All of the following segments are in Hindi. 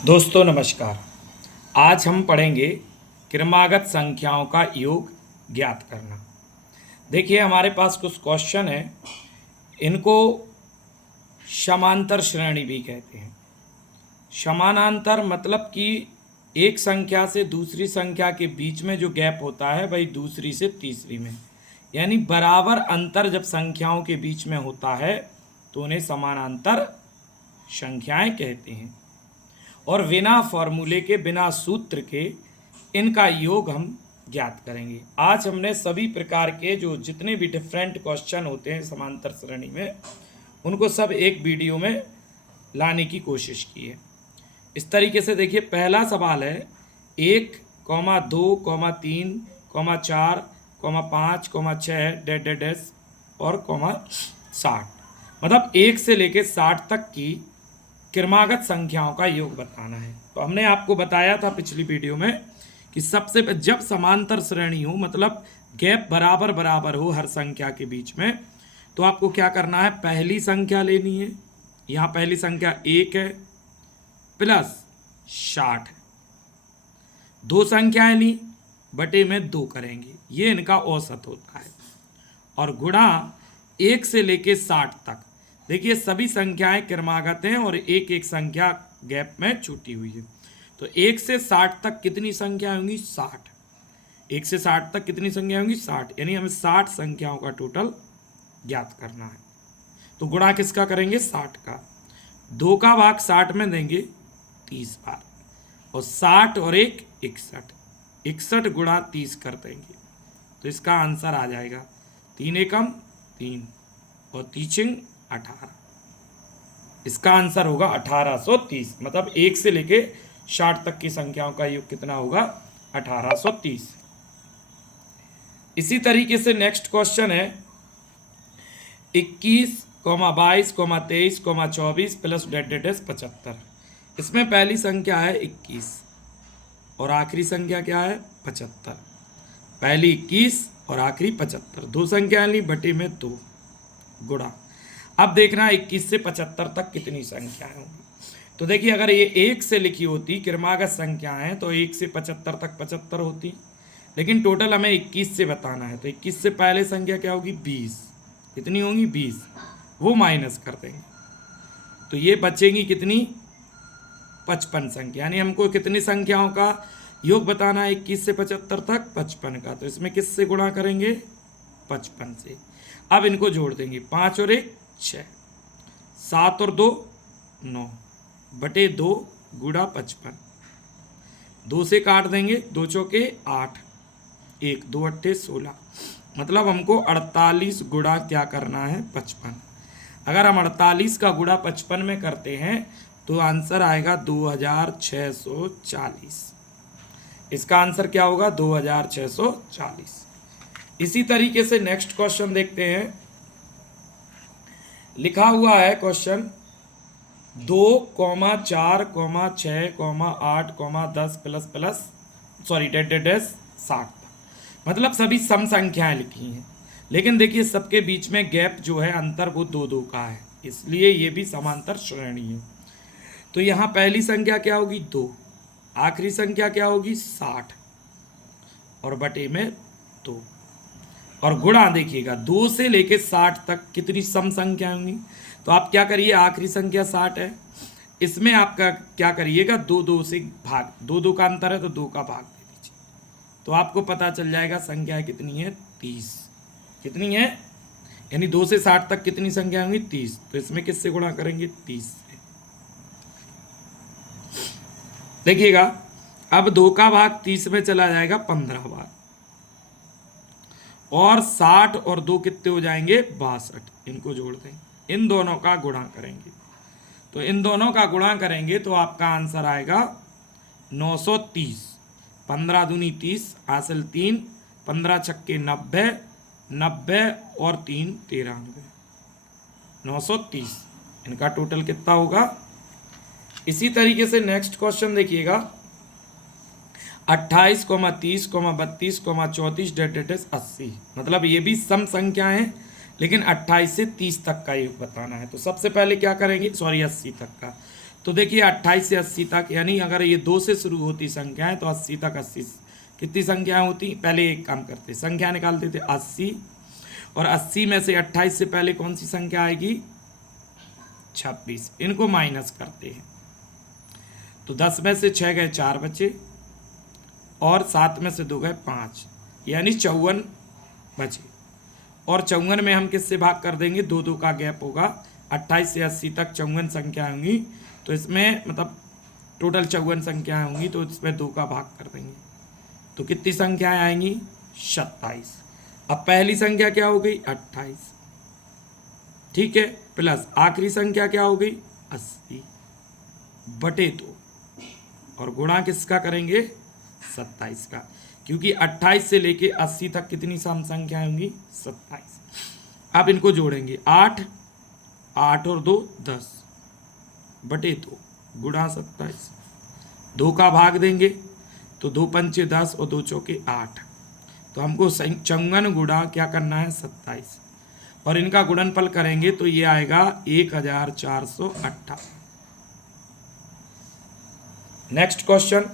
दोस्तों नमस्कार। आज हम पढ़ेंगे क्रमागत संख्याओं का योग ज्ञात करना। देखिए हमारे पास कुछ क्वेश्चन है, इनको समांतर श्रेणी भी कहते हैं। समानांतर मतलब कि एक संख्या से दूसरी संख्या के बीच में जो गैप होता है वही दूसरी से तीसरी में, यानी बराबर अंतर जब संख्याओं के बीच में होता है तो उन्हें समानांतर संख्याएं कहते हैं। और बिना फॉर्मूले के, बिना सूत्र के इनका योग हम ज्ञात करेंगे। आज हमने सभी प्रकार के जो जितने भी डिफरेंट क्वेश्चन होते हैं समांतर श्रेणी में, उनको सब एक वीडियो में लाने की कोशिश की है। इस तरीके से देखिए, पहला सवाल है 1, 2, 3, 4, 5, 6 डैश डैश डैश और 60, मतलब 1 से लेकर 60 तक की क्रमागत संख्याओं का योग बताना है। तो हमने आपको बताया था पिछली वीडियो में कि सबसे जब समांतर श्रेणी हो, मतलब गैप बराबर बराबर हो हर संख्या के बीच में, तो आपको क्या करना है, पहली संख्या लेनी है। यहाँ पहली संख्या 1 है प्लस 60 है, दो संख्याएं ली, बटे में 2 करेंगे, ये इनका औसत होता है। और गुणा 1 से लेके 60 तक, देखिए सभी संख्याएं क्रमागत हैं और एक एक संख्या गैप में छूटी हुई है। तो 1 से 60 तक कितनी संख्या होंगी, 60। 1 से 60 तक कितनी संख्या होंगी, 60, यानी हमें 60 संख्याओं का टोटल ज्ञात करना है। तो गुणा किसका करेंगे, 60 का। 2 का भाग 60 में देंगे 30 बार, और 60 और 1 61, 61 गुणा 30 कर देंगे, तो इसका आंसर आ जाएगा 3 एकम 3 और तीचिंग 18। इसका आंसर होगा 1830, मतलब 1 से लेके 60 तक की संख्याओं का योग कितना होगा, 1830। इसी तरीके से नेक्स्ट क्वेश्चन है 21, 22, 23, 24 प्लस डैश डैश डैश 75। इसमें पहली संख्या है 21 और आखिरी संख्या क्या है, 75। पहली 21 और आखिरी 75, दो संख्या ली, बटे में 2, गुणा। अब देखना 21 से 75 तक कितनी संख्याएं होंगी। तो देखिए अगर ये 1 से लिखी होती क्रमागत संख्याएं तो 1 से 75 तक 75 होती, लेकिन टोटल हमें 21 से बताना है। तो 21 से पहले संख्या क्या होगी, 20। कितनी होंगी, 20, वो माइनस कर देंगे, तो ये बचेंगी कितनी, 55 संख्या। यानी हमको कितनी संख्याओं का योग बताना है 21 से 75 तक, 55 का। तो इसमें किससे गुणा करेंगे, 55 से। अब इनको जोड़ देंगे, 5 और 1 6, 7 और 2 9, बटे 2 गुणा 55, 2 से काट देंगे, 2 चौके 8, 1 2 अट्ठे 16, मतलब हमको 48 गुणा क्या करना है, 55। अगर हम 48 का गुणा 55 में करते हैं तो आंसर आएगा 2640। इसका आंसर क्या होगा, 2640। इसी तरीके से नेक्स्ट क्वेश्चन देखते हैं। लिखा हुआ है question 2, 4, 6, 8, 10 plus plus dash dash dash 60, मतलब सभी सम संख्याएं लिखी हैं, लेकिन देखिए सबके बीच में गैप जो है, अंतर, वो 2 2 का है, इसलिए ये भी समांतर श्रेणी है। तो यहाँ पहली संख्या क्या होगी, 2, आखिरी संख्या क्या होगी, 60 और बटे में 2, और गुणा देखिएगा 2 से लेके 60 तक कितनी सम संख्या होंगी। तो आप क्या करिए, आखिरी संख्या 60 है, इसमें आपका क्या करिएगा, 2 2 से भाग, 2 2 का अंतर है तो 2 का भाग दे दीजिए, तो आपको पता चल जाएगा संख्या कितनी है, 30। कितनी है, यानी 2 से 60 तक कितनी संख्या होंगी, 30। तो इसमें किससे गुणा करेंगे, 30 से। देखिएगा अब 2 का भाग 30 में चला जाएगा 15 बार, और 60 और 2 कितने हो जाएंगे, 62। इनको जोड़ देंगे, इन दोनों का गुणा करेंगे, तो इन दोनों का गुणा करेंगे तो आपका आंसर आएगा 930। 15 दूनी 30, हासिल 3, 15 छक्के 90, 90 और 3 93, 930 इनका टोटल कितना होगा। इसी तरीके से नेक्स्ट क्वेश्चन देखिएगा 28, 30, 32, 34 डैश डैश डैश 80, मतलब ये भी सम संख्या है, लेकिन 28 से 30 तक का योग बताना है। तो सबसे पहले क्या करेंगे, 80 तक का, तो देखिए 28 से 80 तक, यानी अगर ये 2 से शुरू होती संख्या है तो 80 तक 80 कितनी संख्याएं होती? पहले एक काम करते, संख्या निकालते थे 80, और 80 में से 28 से पहले कौन सी संख्या आएगी? 26। इनको माइनस करते हैं तो 10 में से 6 गए 4 बचे, और 7 में से 2 गए 5, यानी 54 बचे। और 54 में हम किससे भाग कर देंगे? 2 का गैप होगा। 28 से 80 तक 54 संख्या होंगी, तो इसमें मतलब टोटल 54 संख्याएं होंगी, तो इसमें 2 का भाग कर देंगे तो कितनी संख्याएं आएंगी? 27। अब पहली संख्या क्या हो गई? 28, ठीक है, प्लस आखिरी संख्या क्या हो गई? 80 बटे 2, और गुणा किसका करेंगे? 27 का, क्योंकि 28 से लेके 80 तक कितनी सम संख्याएं होंगी? 27। अब इनको जोड़ेंगे, 8 और 2 10 बटे 2 गुणा 27, 2 का भाग देंगे तो 2 पंचे 10 और 2 चौके 8, तो हमको 54 गुणा क्या करना है? 27, और इनका गुणनफल करेंगे तो ये आएगा 1458। नेक्स्ट क्वेश्चन,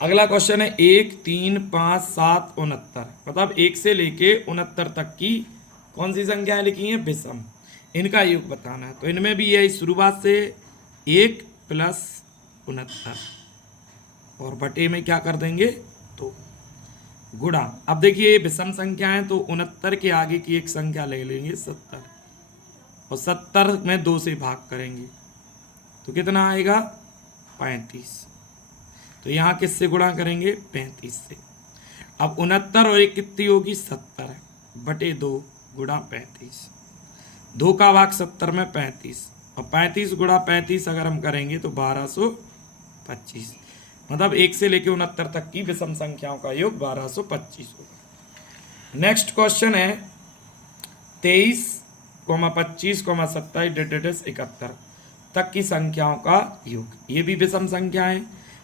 अगला क्वेश्चन है 1 3 5 7 69, मतलब 1 से लेके 69 तक की कौन सी संख्याएं लिखी हैं? विषम, इनका योग बताना है। तो इनमें भी यही शुरुआत से 1 प्लस 69, और बटे में क्या कर देंगे? 2 गुणा। अब देखिए ये विषम संख्या है, तो 69 के आगे की एक संख्या ले लेंगे 70, और 70 में 2 से भाग करेंगे तो कितना आएगा? 35। तो यहाँ किससे गुणा करेंगे? 35 से। अब 69 और 1 कितनी होगी? 70 बटे 2 गुणा 35, 2 का भाग 70 में 35, और 35 गुणा 35 अगर हम करेंगे तो 1225, मतलब 1 से लेके 69 तक की विषम संख्याओं का योग 1225 होगा। नेक्स्ट क्वेश्चन है 23, 25, 27, 71 तक की संख्याओं का योग, ये भी विषम संख्या है,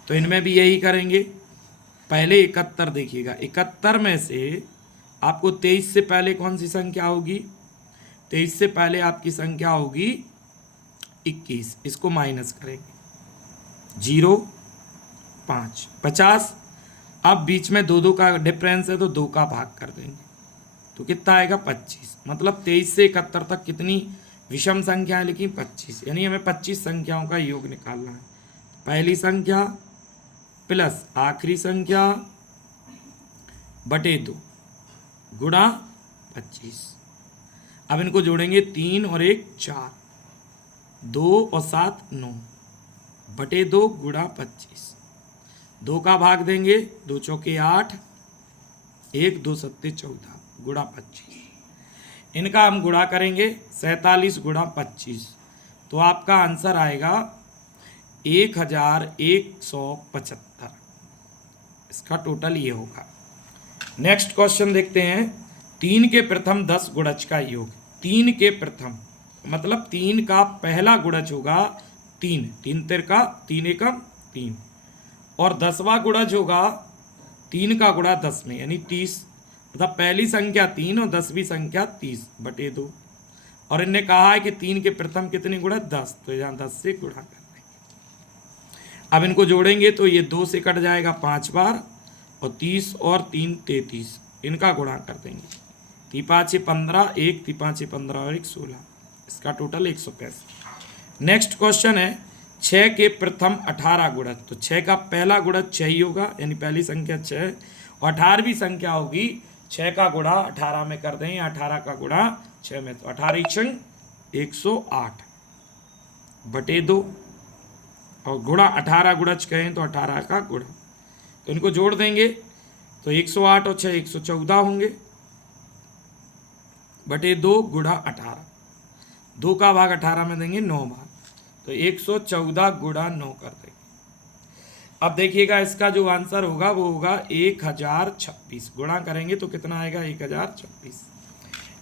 तो इनमें भी यही करेंगे। पहले 71 देखिएगा, 71 में से आपको 23 से पहले कौन सी संख्या होगी? 23 से पहले आपकी संख्या होगी 21, इसको माइनस करेंगे 0 5 50। अब बीच में 2 का डिफरेंस है तो 2 का भाग कर देंगे तो कितना आएगा? 25। मतलब 23 से 71 तक कितनी विषम संख्याएं लिखी? 25, यानी हमें 25 संख्याओं का योग निकालना है। पहली संख्या प्लस आखिरी संख्या बटे 2 गुणा 25। अब इनको जोड़ेंगे, 3 और 1 4, 2 और 7 9 बटे 2 गुणा 25, 2 का भाग देंगे, 2 चौके 8, 1 2 सत्ते 14 गुणा 25। इनका हम गुणा करेंगे 47 गुणा 25, तो आपका आंसर आएगा 1175। इसका टोटल ये होगा। नेक्स्ट क्वेश्चन देखते हैं, 3 के प्रथम 10 गुणज का योग। 3 के प्रथम मतलब 3 का पहला गुणज होगा 3, 3 तिर का 3 एकम 3, और 10वां गुणज होगा 3 का गुणा 10 में, यानी 30, मतलब पहली संख्या 3 और 10वीं संख्या 30 बटे 2। और इनने कहा है कि 3 के प्रथम कितने गुणा? 10, तो यहाँ 10 से गुणा कर देंगे। अब इनको जोड़ेंगे तो ये 2 से कट जाएगा 5 बार, और 30 और 3 33, इनका गुणा कर देंगे। 3 5 15, 1 3 5 15 और 1 16, इसका टोटल 165। नेक्स्ट क्वेश्चन है 6 के प्रथम 18 गुणज। तो 6 का पहला गुणज 6 ही होगा, यानी पहली संख्या 6, और 18वीं संख्या होगी 6 का गुणा 18 में कर दें, 18 का गुणा 6 में, तो 18 छंग 108 बटे 2, और गुणा 18 गुणज कहें तो 18 का गुणा, तो इनको जोड़ देंगे तो 108 और 6 114 होंगे बटे 2 गुणा 18, 2 का भाग 18 में देंगे 9 बार, तो 114 गुणा 9 कर देंगे। अब देखिएगा इसका जो आंसर होगा वो होगा 1026, गुणा करेंगे तो कितना आएगा? 1026।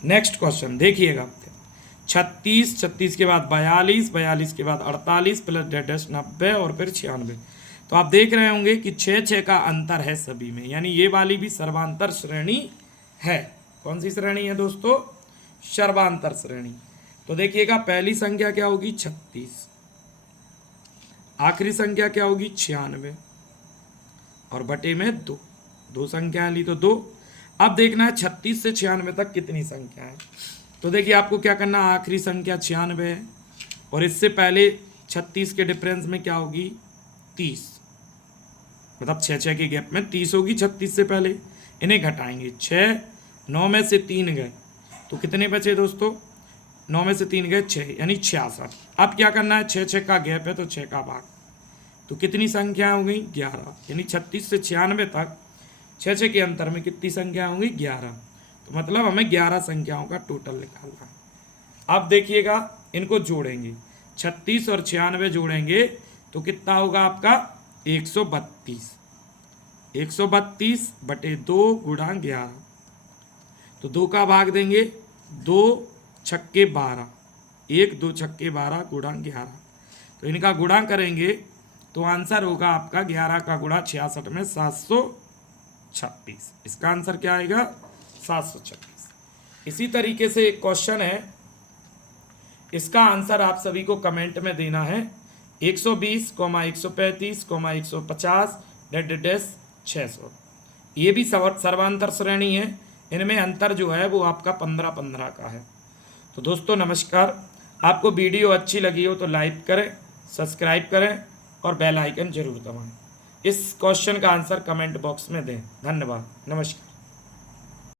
नेक्स्ट क्वेश्चन देखिएगा, 36, 36 के बाद 42, 42 के बाद 48 प्लस 90 और फिर 96। तो आप देख रहे होंगे कि 6 का अंतर है सभी में, यानी ये वाली भी सर्वांतर श्रेणी है। कौन सी श्रेणी है दोस्तों? सर्वांतर श्रेणी। तो देखिएगा पहली संख्या क्या होगी? 36, आखिरी संख्या क्या होगी 96 और बटे में 2, 2 संख्याएं ली तो 2। अब देखना है 36 से 96 तक कितनी संख्या है। तो देखिए आपको क्या करना, आखिरी संख्या 96 है और इससे पहले 36 के डिफरेंस में क्या होगी 30, मतलब 6 के गैप में 30 होगी 36 से पहले। इन्हें घटाएंगे, 6, 9 में से 3 गए तो कितने बचे दोस्तों, 9 में से 3 गए 6, यानी 66। अब क्या करना है, 6 का गैप है तो 6 का भाग, तो कितनी संख्या हो गई 11, यानी 36 से 96 तक 6 के अंतर में कितनी संख्या होंगी 11। तो मतलब हमें 11 संख्याओं का टोटल निकालना है। अब देखिएगा इनको जोड़ेंगे, 36 और 96 जोड़ेंगे तो कितना होगा आपका 132, 132 बटे 2 गुणा 11, तो 2 का भाग देंगे, 2 छक्के 12, 1 2 छक्के 12 गुणा 11, तो इनका गुणा करेंगे तो आंसर होगा आपका 11 का गुणा 66 में 726। इसका आंसर क्या आएगा 726। इसी तरीके से एक क्वेश्चन है, इसका आंसर आप सभी को कमेंट में देना है, 120, 135, 150 डैश 600। ये भी सर्वांतर श्रेणी है, इनमें अंतर जो है वो आपका 15-15 का है। तो दोस्तों नमस्कार, आपको वीडियो अच्छी लगी हो तो लाइक करें, सब्सक्राइब करें और बेल आइकन जरूर दबाएं। इस क्वेश्चन का आंसर कमेंट बॉक्स में दें। धन्यवाद, नमस्कार।